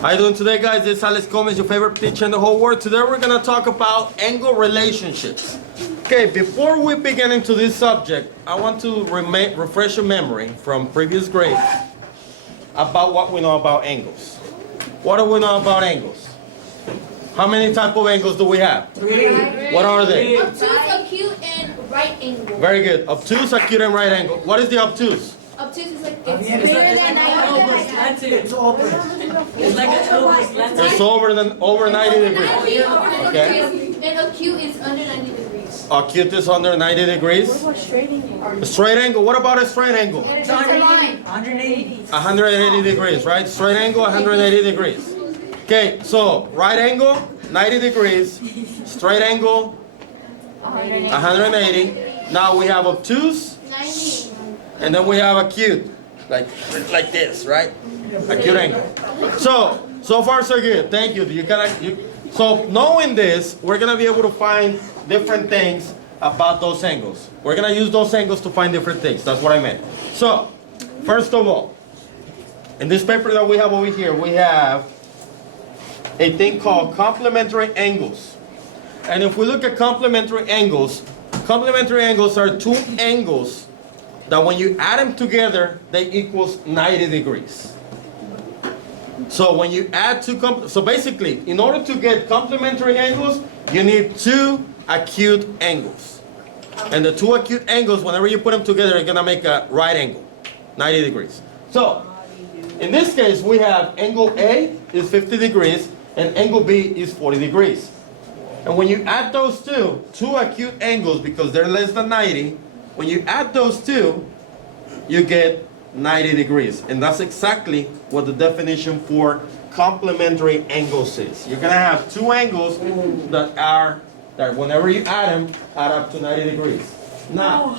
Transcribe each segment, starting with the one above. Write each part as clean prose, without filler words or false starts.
How you doing today, guys? This is Alex Gomez, your favorite teacher in the whole world. Today we're going to talk about angle relationships. Okay, before we begin into this subject, I want to refresh your memory from previous grades about what we know about angles. What do we know about angles? How many type of angles do we have? 3. What are they? Obtuse, acute, and right angle. Very good. Obtuse, acute, and right angle. What is the obtuse? Obtuse is like It's like an elbow slanted. It's over. It's like an elbow slanted. It's over 90 degrees. Okay. And acute is under 90 degrees. Acute is under 90 degrees. What about straight angle? A straight angle. What about a straight angle? It's 180. 180 degrees, right? Straight angle, 180 degrees. Okay, so right angle, 90 degrees. Straight angle, 180. Now we have obtuse, 90. and then we have acute, like this, right? Acute angle. So far so good. Thank you. So knowing this, we're gonna be able to find different things about those angles. We're gonna use those angles to find different things. That's what I meant. So, first of all, in this paper that we have over here, we have a thing called complementary angles. And if we look at complementary angles are two angles that when you add them together, they equals 90 degrees. So when you add two, so basically, in order to get complementary angles, you need two acute angles. And the two acute angles, whenever you put them together, are gonna make a right angle, 90 degrees. So, in this case, we have angle A is 50 degrees, and angle B is 40 degrees. And when you add those two acute angles, because they're less than 90, when you add those two, you get 90 degrees. And that's exactly what the definition for complementary angles is. You're gonna have two angles that whenever you add them, add up to 90 degrees. Now,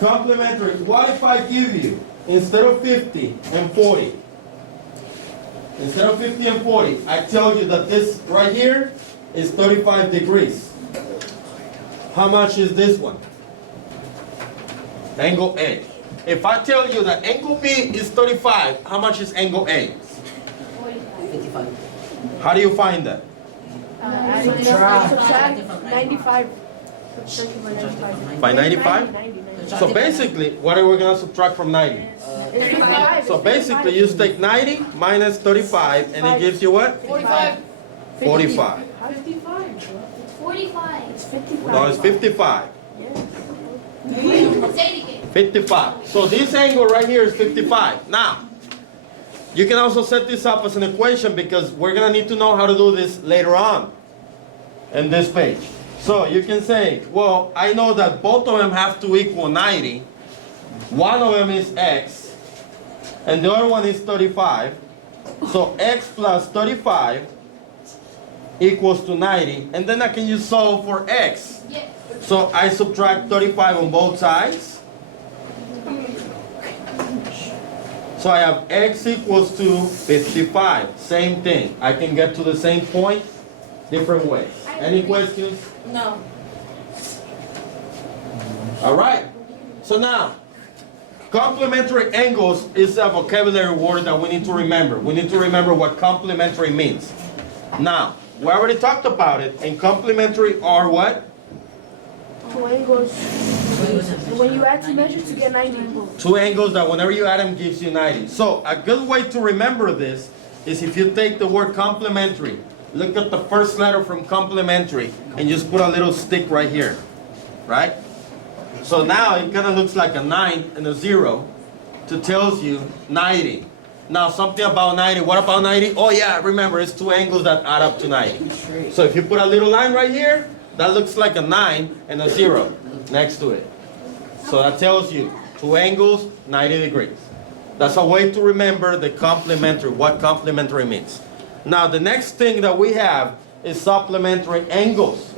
complementary, what if I give you, instead of 50 and 40, instead of 50 and 40, I tell you that this right here is 35 degrees. How much is this one? Angle A. If I tell you that angle B is 35, how much is angle A? 55. How do you find that? Subtract 95. By 95? So basically, what are we going to subtract from 90? It's 55. So basically, you take 90 minus 35, and it gives you what? 45. 45. 55. It's 45. It's 55. No, it's 55. Say it again. 55. So this angle right here is 55. Now, you can also set this up as an equation because we're going to need to know how to do this later on in this page. So you can say, well, I know that both of them have to equal 90. One of them is x, and the other one is 35. So x plus 35 equals to 90. And then I can use solve for x. Yes. So I subtract 35 on both sides. So I have x equals to 55. Same thing. I can get to the same point different ways. Any questions? No. All right. So now, complementary angles is a vocabulary word that we need to remember. We need to remember what complementary means. Now, we already talked about it. And complementary are what? Two angles. When you add two measures to get 90. Two angles that whenever you add them gives you 90. So a good way to remember this is if you take the word complementary, look at the first letter from complementary, and just put a little stick right here, right? So now it kind of looks like a 9 and a 0 to tells you 90. Now something about 90, what about 90? Oh yeah, remember it's two angles that add up to 90. So if you put a little line right here, that looks like a 9 and a 0 next to it. So that tells you two angles, 90 degrees. That's a way to remember the complementary, what complementary means. Now the next thing that we have is supplementary angles.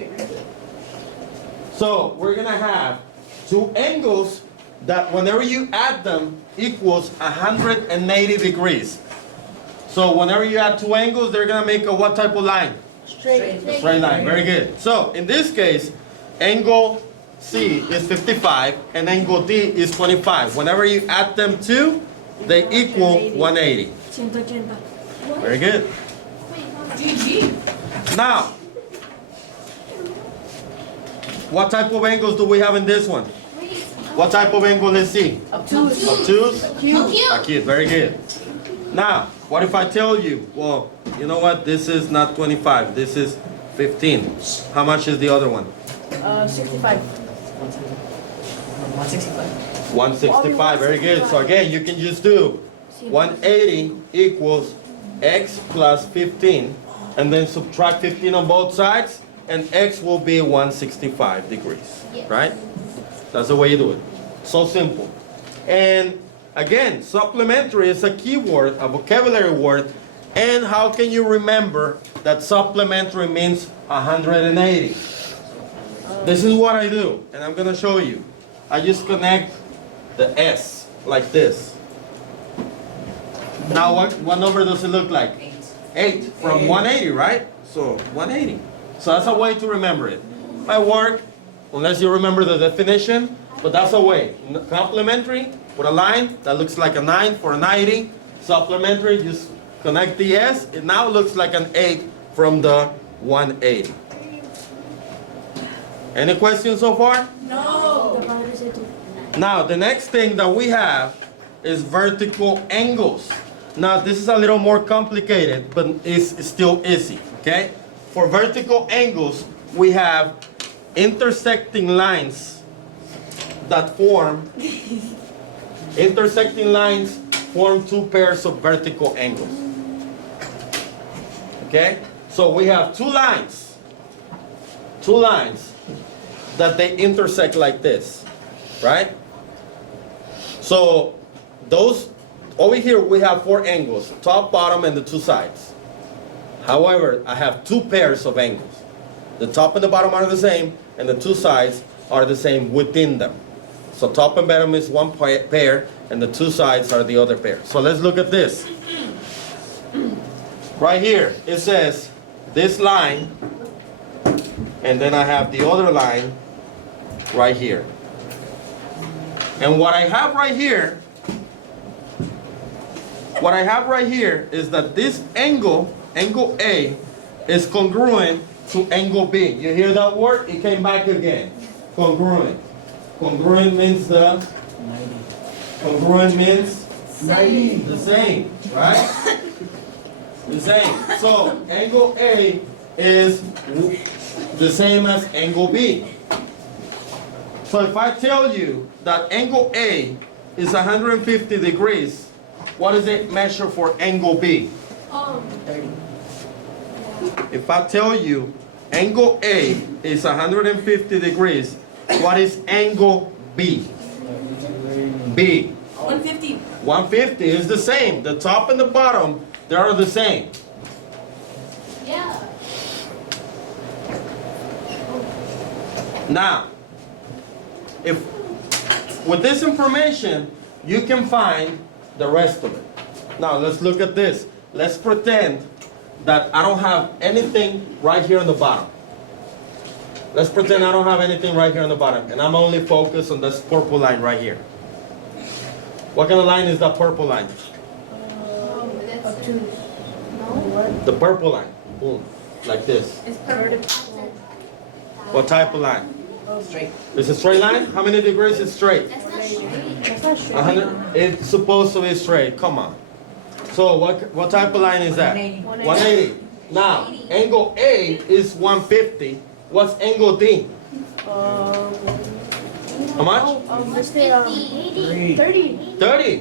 So we're gonna have two angles that whenever you add them equals 180 degrees. So whenever you add two angles, they're gonna make a what type of line? Straight. Straight line, very good. So in this case, angle C is 55 and angle D is 25. Whenever you add them two, they equal 180. 180. Very good. GG. Now, what type of angles do we have in this one? What type of angle? Let's see. Obtuse. Obtuse? Acute. Acute, very good. Now, what if I tell you, well, you know what, this is not 25, this is 15. How much is the other one? 65. 165. 165, very good. So again, you can just do 180 equals x plus 15, and then subtract 15 on both sides, and x will be 165 degrees, Yes. right? That's the way you do it. So simple. And again, supplementary is a keyword, a vocabulary word, and how can you remember that supplementary means 180? This is what I do, and I'm gonna show you. I just connect the S like this. Now what number does it look like? 8 from 180, right? So 180. So that's a way to remember it. Might work, unless you remember the definition, but that's a way. Complementary, put a line that looks like a 9 for a 90. Supplementary, just connect the S. It now looks like an 8 from the 180. Any questions so far? No. Now, the next thing that we have is vertical angles. Now, this is a little more complicated, but it's still easy, okay? For vertical angles, we have intersecting lines that form, two pairs of vertical angles. Okay? So we have two lines that they intersect like this, right? So those, over here we have 4 angles, top, bottom, and the 2 sides. However, I have 2 pairs of angles. The top and the bottom are the same, and the 2 sides are the same within them. So top and bottom is one pair, and the 2 sides are the other pair. So let's look at this. Right here, it says this line, and then I have the other line right here. And what I have right here is that this angle, angle A, is congruent to angle B. You hear that word? It came back again. Congruent. Congruent means the 90. Congruent means 90. The same, right? The same. So angle A is the same as angle B. So if I tell you that angle A is 150 degrees, what does it measure for angle B? 30. If I tell you angle A is 150 degrees, what is angle B? B. 150. 150 is the same. The top and the bottom, they are the same. Yeah. Now, if with this information, you can find the rest of it. Now, let's look at this. Let's pretend that I don't have anything right here on the bottom. Let's pretend I don't have anything right here on the bottom, and I'm only focused on this purple line right here. What kind of line is that purple line? That's The purple line. Boom. Like this. it's perfect. What type of line? Straight. It's a straight line? How many degrees is straight? That's not straight. That's not straight. 100. It's supposed to be straight. Come on. So what type of line is that? 180. 180. Now, angle A is 150. What's angle D? How much? Let's say 50. 30. 30.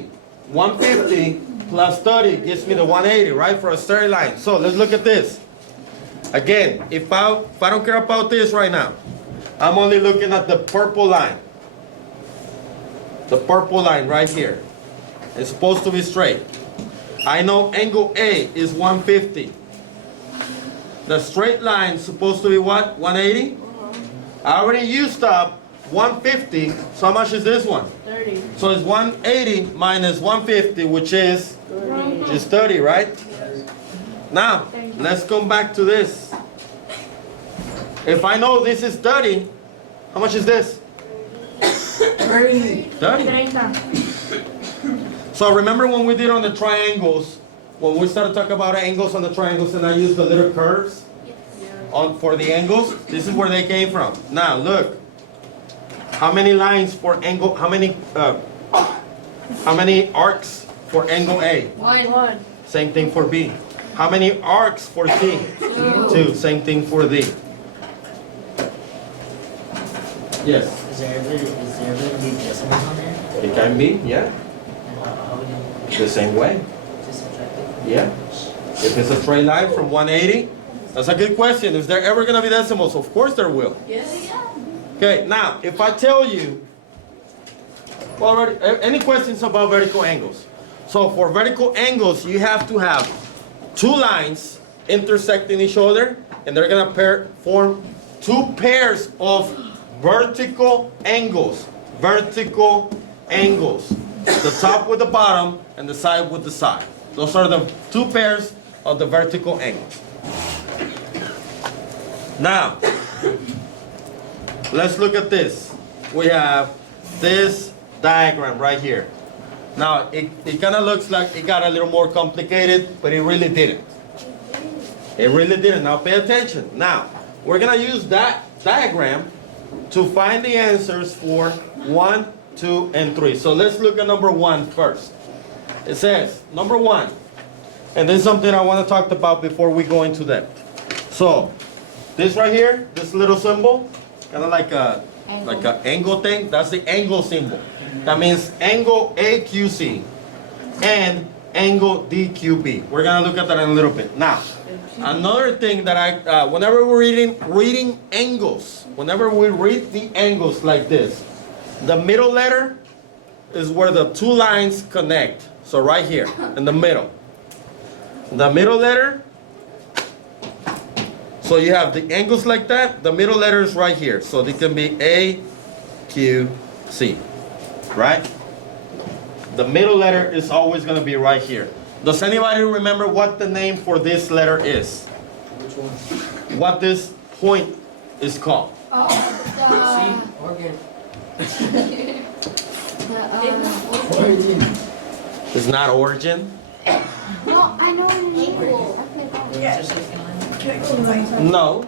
150 plus 30 gives me the 180, right? For a straight line. So let's look at this. Again, if I don't care about this right now, I'm only looking at the purple line. The purple line right here. It's supposed to be straight. I know angle A is 150. The straight line is supposed to be what? 180? I already used up 150, so how much is this one? 30. So it's 180 minus 150, which is 30. just 30, right? Now, let's come back to this. If I know this is 30, how much is this? 30. 30. So remember when we did on the triangles, when we started talking about angles on the triangles and I used the little curves for the angles, this is where they came from. Now look, how many lines for angle, how many arcs for angle A? One. Same thing for B. How many arcs for C? Two. Same thing for D. Yes. Is there ever going to be decimals on there? It can be, yeah. And how would you The same way. just subtract it? Yeah. If it's a straight line from 180, that's a good question. Is there ever going to be decimals? Of course there will. Yes. Okay, now, if I tell you, well, any questions about vertical angles? So for vertical angles, you have to have two lines intersecting each other, and they're going to form two pairs of vertical angles. Vertical angles. The top with the bottom, and the side with the side. Those are the two pairs of the vertical angles. Now, let's look at this. We have this diagram right here. Now, it kind of looks like it got a little more complicated, but it really didn't. It really didn't. Now, pay attention. Now, we're going to use that diagram to find the answers for 1, 2, and 3. So let's look at number 1 first. It says, number 1, and this is something I want to talk about before we go into depth. So, this right here, this little symbol, kind of like a angle thing, that's the angle symbol. That means angle AQC and angle DQB. We're gonna look at that in a little bit. Now, another thing that whenever we're reading angles, whenever we read the angles like this, the middle letter is where the two lines connect. So right here, in the middle. The middle letter, so you have the angles like that, the middle letter is right here. So they can be A, Q, C, right? The middle letter is always going to be right here. Does anybody remember what the name for this letter is? Which one? What this point is called? See? Organ. Origin. It's not origin. No, I know an angle. Intersecting line? No.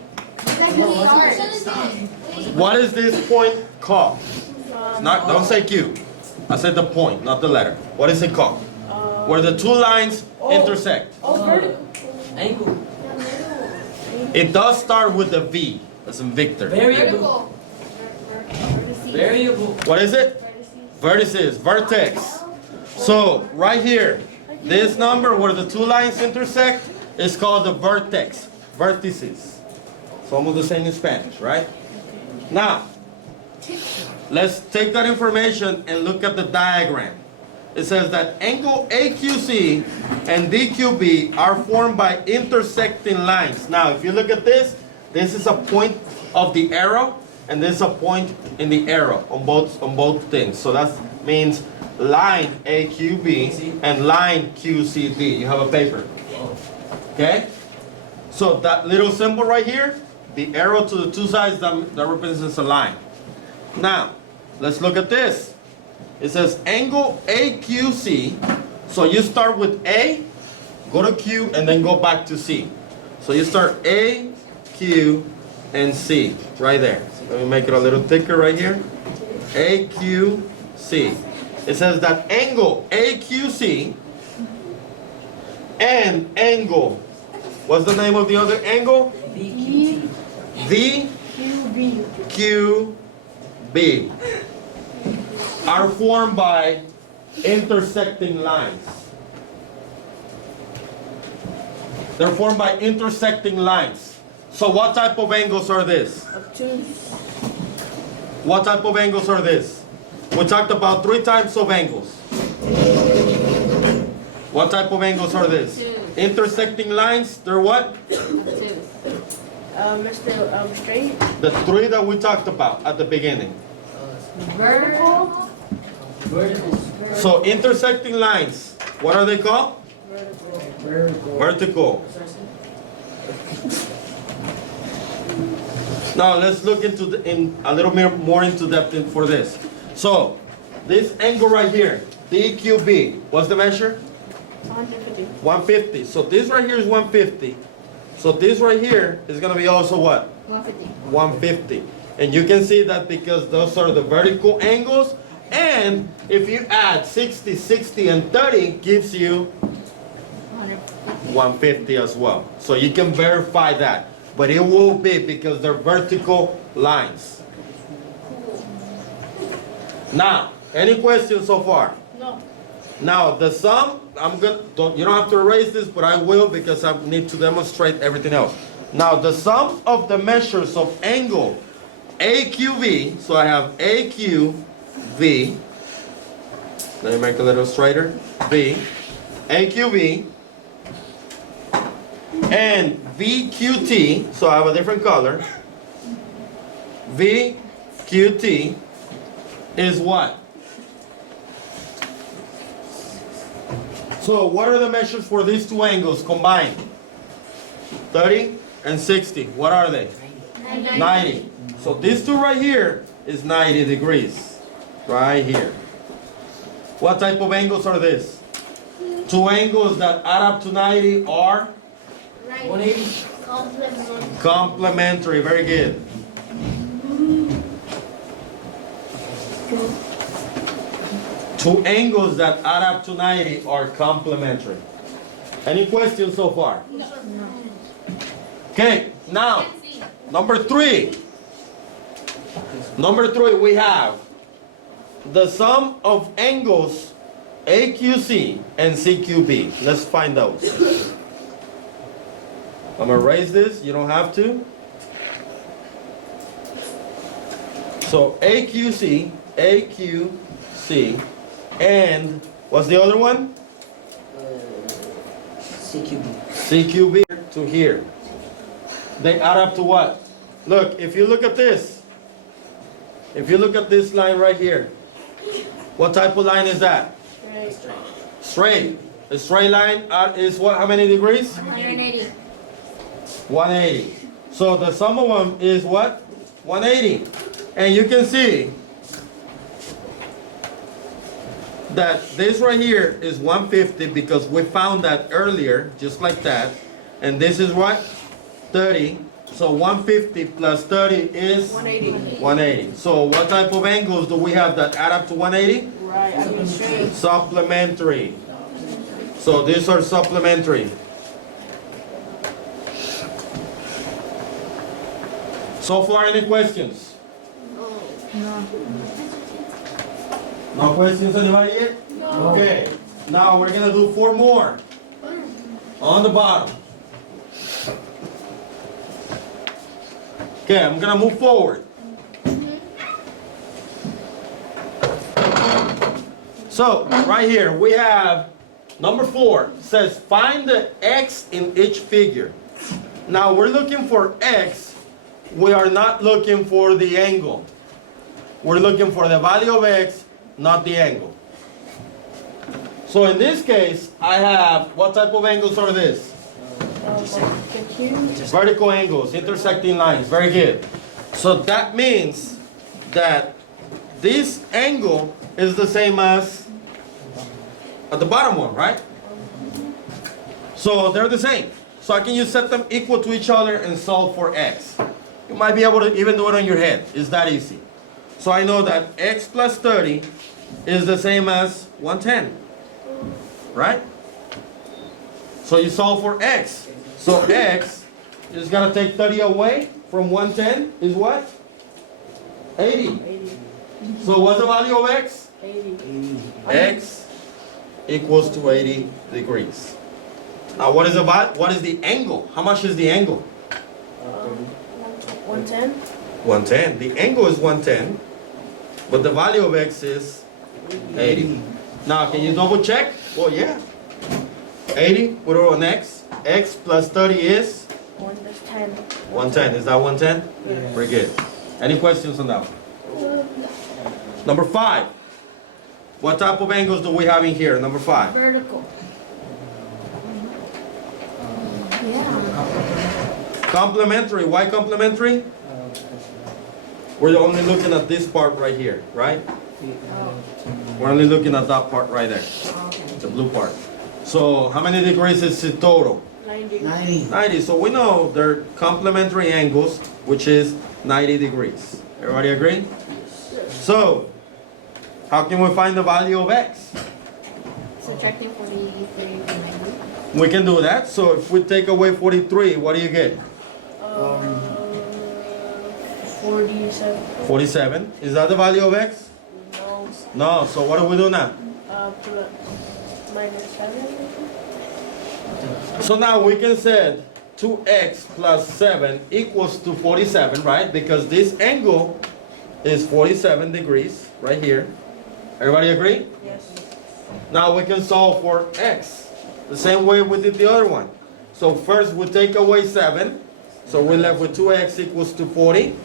What is this point called? It's not. Don't say Q. I said the point, not the letter. What is it called? Where the two lines intersect. Angle. It does start with a V, as in Victor. Variable. Variable. What is it? Vertices, vertex. So, right here, this number where the two lines intersect is called the vertex. Vertices. It's almost the same in Spanish, right? Now, let's take that information and look at the diagram. It says that angle AQC and DQB are formed by intersecting lines. Now, if you look at this is a point of the arrow, and this is a point in the arrow on both things. So that means line AQB and line QCD. You have a paper. Okay? So that little symbol right here, the arrow to the two sides, that represents a line. Now, let's look at this. It says angle AQC. So you start with A, go to Q, and then go back to C. So you start A, Q, and C right there. Let me make it a little thicker right here. AQC. It says that angle AQC and angle, what's the name of the other angle? VQB are formed by intersecting lines. They're formed by intersecting lines. So what type of angles are this? Obtuse. What type of angles are this? We talked about 3 types of angles. What type of angles are this? Intersecting lines, they're what? Mr. Straight. The 3 that we talked about at the beginning. Vertical. Vertical. So intersecting lines, what are they called? Vertical. Now let's look into a little bit more into depth for this. So this angle right here, DQB, what's the measure? 150. 150. So this right here is 150. So this right here is gonna be also what? 150. 150. And you can see that because those are the vertical angles, and if you add 60, 60, and 30 gives you 150. 150 as well. So you can verify that. But it will be because they're vertical lines. Now, any questions so far? No. Now, the sum, you don't have to erase this, but I will because I need to demonstrate everything else. Now, the sum of the measures of angle AQV, so I have AQV, let me make it a little straighter, V, AQV, and VQT, so I have a different color, VQT is what? So what are the measures for these two angles combined? 30 and 60. What are they? 90. So these two right here is 90 degrees. Right here. What type of angles are these? Two angles that add up to 90 are? 180. Complementary. Very good. Two angles that add up to 90 are complementary. Any questions so far? No. Okay, now, number 3. Number 3, we have the sum of angles AQC and CQB. Let's find those. I'm gonna erase this, you don't have to. So AQC, AQC, and what's the other one? CQB. CQB to here. They add up to what? Look, if you look at this, line right here, what type of line is that? Straight. A straight line is what? How many degrees? 180. 180. So the sum of them is what? 180. And you can see that this right here is 150 because we found that earlier, just like that. And this is what? 30. So 150 plus 30 is? 180. 180. So what type of angles do we have that add up to 180? Right, I mean straight. Supplementary. So these are supplementary. So far, any questions? No. No questions, anybody yet? No. Okay, now we're gonna do 4 more. On the bottom. Okay, I'm gonna move forward. So, right here, we have number 4, says find the x in each figure. Now, we're looking for x. We are not looking for the angle. We're looking for the value of x, not the angle. So in this case, I have, what type of angles are this? Vertical angles, intersecting lines. Very good. So that means that this angle is the same as at the bottom one, right? So they're the same. So I can just set them equal to each other and solve for x. You might be able to even do it on your head. It's that easy. So I know that x plus 30 is the same as 110. Right? So you solve for x. So x, you just gotta take 30 away from 110 is what? 80. So what's the value of x? 80. X equals to 80 degrees. Now what is the angle? How much is the angle? 110. 110. The angle is 110, but the value of x is 80. Now can you double check? Well, yeah. 80, put it on x. X plus 30 is? 110. 110. Is that 110? Yeah. Very good. Any questions on that one? Number 5. What type of angles do we have in here? Number 5. Vertical. Yeah. Complementary. Why complementary? We're only looking at this part right here, right? We're only looking at that part right there. The blue part. So how many degrees is it total? 90. 90. So we know they're complementary angles, which is 90 degrees. Everybody agree? So, how can we find the value of x? Subtracting 43 from 90. We can do that. So if we take away 43, what do you get? 47. 47. Is that the value of x? No. No. So what do we do now? Plus minus 7. So now we can say 2x plus 7 equals to 47, right? Because this angle is 47 degrees right here. Everybody agree? Yes. Now we can solve for x the same way we did the other one. So first we take away 7. So we're left with 2x equals to 40. You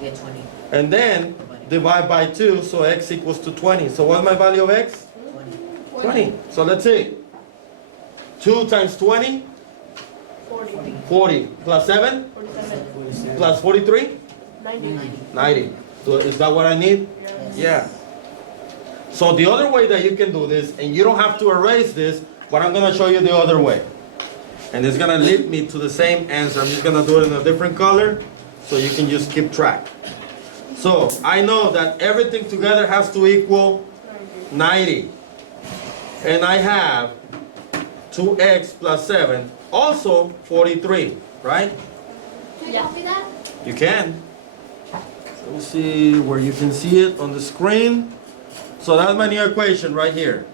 get 20. And then divide by 2, so x equals to 20. So what's my value of x? 20. 20. So let's see. 2 times 20, 40. 40. Plus 7, 47. plus 43, 90. 90. So is that what I need? Yes. Yeah. So the other way that you can do this, and you don't have to erase this, but I'm going to show you the other way. And it's going to lead me to the same answer. I'm just going to do it in a different color, so you can just keep track. So I know that everything together has to equal 90. And I have 2x plus 7, also 43, right? Can you copy that? You can. Let me see where you can see it on the screen. So that's my new equation right here.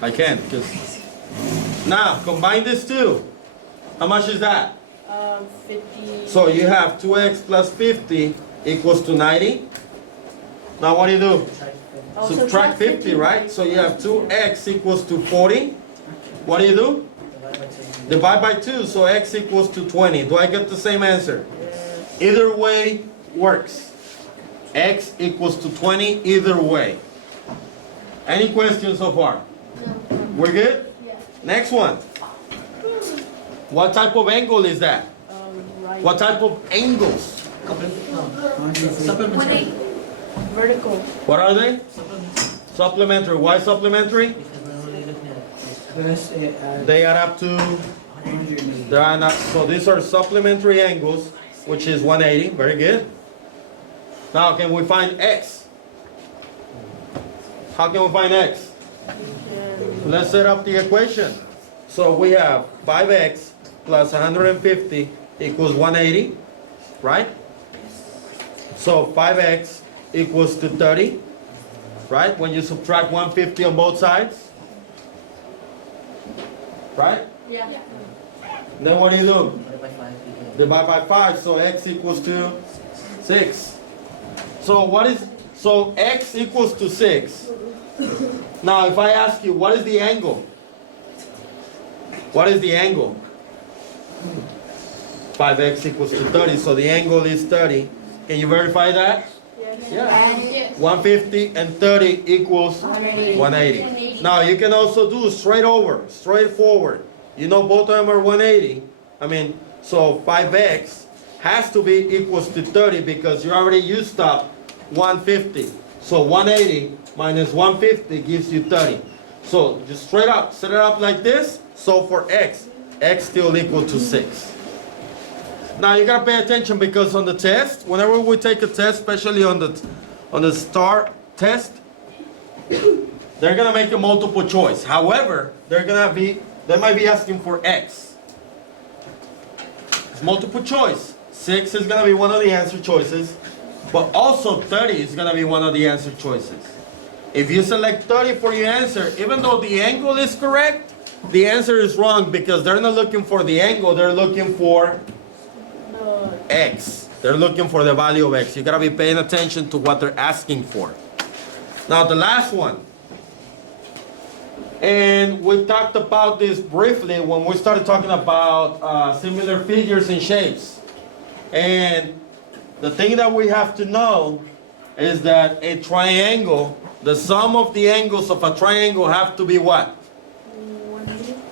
I can, because now combine these two. How much is that? 50. So you have 2x plus 50 equals to 90. Now what do? Oh, Subtract 50, right? So you have 2x equals to 40. What do? Divide by 2, so x equals to 20. Do I get the same answer? Yes. Either way works. X equals to 20 either way. Any questions so far? No. We're good? Yeah. Next one. What type of angle is that? Right. What type of angles? Supplementary. Vertical. What are they? Supplementary. Supplementary. Why supplementary? Because we're only looking at Because They add up to, 180. they are not, so these are supplementary angles, which is 180. Very good. Now can we find x? How can we find x? Let's set up the equation. So we have 5x plus 150 equals 180, right? So 5x equals to 30, right? When you subtract 150 on both sides, right? Yeah. Then what do? divided by 5. We get Divide by 5, so x equals to 6. So x equals to 6. Now if I ask you, what is the angle? What is the angle? 5x equals to 30, so the angle is 30. Can you verify that? Yes. Yeah. 150 and 30 equals 180. Now you can also do straightforward. You know both of them are 180. I mean, so 5x has to be equals to 30 because you already used up 150. So 180 minus 150 gives you 30. So just straight up, set it up like this. So for x still equal to 6. Now you gotta pay attention because on the test, whenever we take a test, especially on the STAR test, they're gonna make a multiple choice. However, they might be asking for x. It's multiple choice. 6 is gonna be one of the answer choices, but also 30 is gonna be one of the answer choices. If you select 30 for your answer, even though the angle is correct, the answer is wrong because they're not looking for the angle, they're looking for x. They're looking for the value of x. You gotta be paying attention to what they're asking for. Now the last one. And we talked about this briefly when we started talking about similar figures and shapes. And the thing that we have to know is that a triangle, the sum of the angles of a triangle have to be what?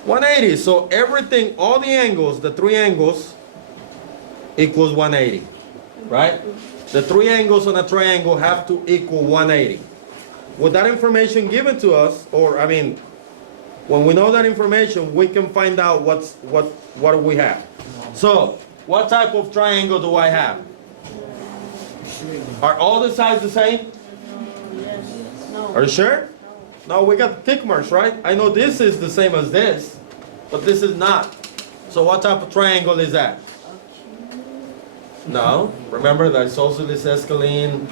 180. So everything, all the angles, the three angles, equals 180, right? The three angles on a triangle have to equal 180. With that information given to us, or I mean, When we know that information, we can find out what we have. So, what type of triangle do I have? Are all the sides the same? Yes. No. Are you sure? No, we got tick marks, right? I know this is the same as this, but this is not. So what type of triangle is that? No. Remember the isosceles, escalene,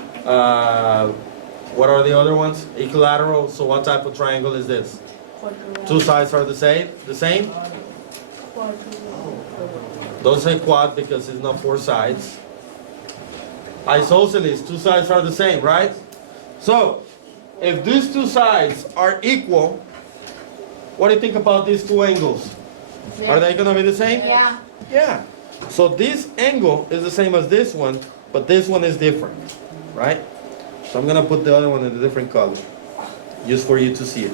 what are the other ones? Equilateral. So what type of triangle is this? Quadrilateral. Two sides are the same? The same? Quadrilateral. Don't say quad because it's not four sides. Isosceles, two sides are the same, right? So, if these two sides are equal, what do you think about these two angles? Are they gonna be the same? Yeah. Yeah. So this angle is the same as this one, but this one is different, right? So I'm gonna put the other one in a different color, just for you to see it.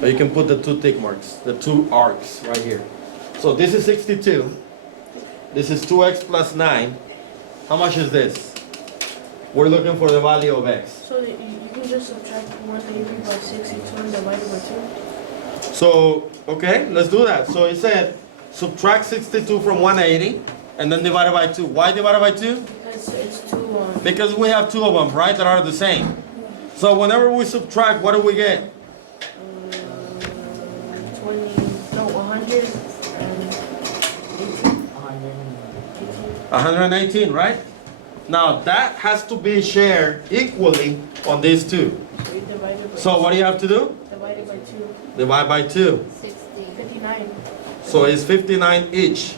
But you can put the two tick marks, the two arcs right here. So this is 62. This is 2x plus 9. How much is this? We're looking for the value of x. So you can just subtract 180 by 62 and divide it by 2. So, okay, let's do that. So it said subtract 62 from 180 and then divide it by 2. Why divided by 2? Because it's 2 Because we have two of them, right, that are the same. So whenever we subtract, what do we get? 118, right? Now that has to be shared equally on these two. So what do you have to do? Divided by 2. Divide by 2. 60. 59. So it's 59 each.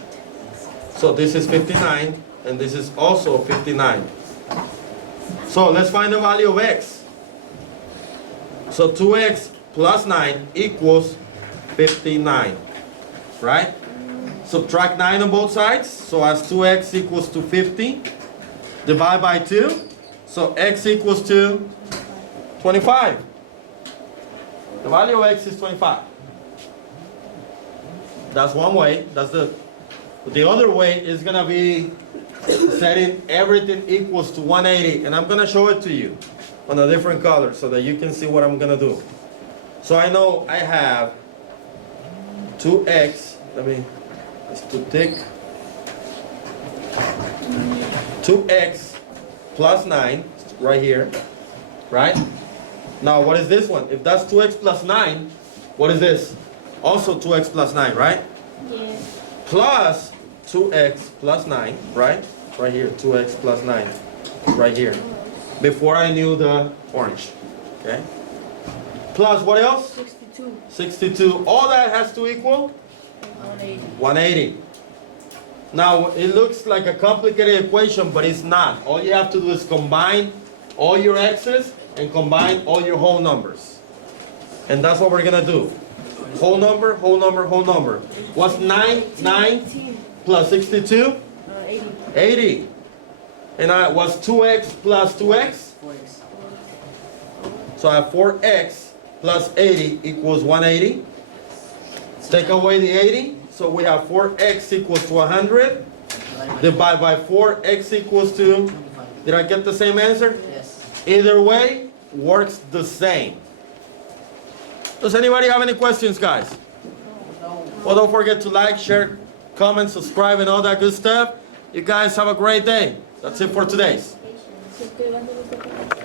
So this is 59, and this is also 59. So let's find the value of x. So 2x plus 9 equals 59, right? Subtract 9 on both sides, so as 2x equals to 50. Divide by 2, so x equals to 25. The value of x is 25. That's one way. That's the other way is gonna be setting everything equals to 180, and I'm gonna show it to you on a different color so that you can see what I'm gonna do. So I know I have 2x. It's too thick. 2x plus 9 right here, right? Now what is this one? If that's 2x plus 9, what is this? Also 2x plus 9, right? Yeah. Plus 2x plus 9, right? Right here, 2x plus 9, right here. Before I knew the orange, okay? Plus what else? 62. 62. All that has to equal? 180. 180. Now, it looks like a complicated equation, but it's not. All you have to do is combine all your x's and combine all your whole numbers. And that's what we're gonna do. Whole number, whole number, whole number. What's 9? 9 plus 62? 80. 80. And what's 2x plus 2x? 4x. So I have 4x plus 80 equals 180. Take away the 80. So we have 4x equals to 100. Divide by 4, x equals to, 25. did I get the same answer? Yes. Either way, works the same. Does anybody have any questions, guys? Well, don't forget to like, share, comment, subscribe, and all that good stuff. You guys have a great day. That's it for today. Suscríbanse.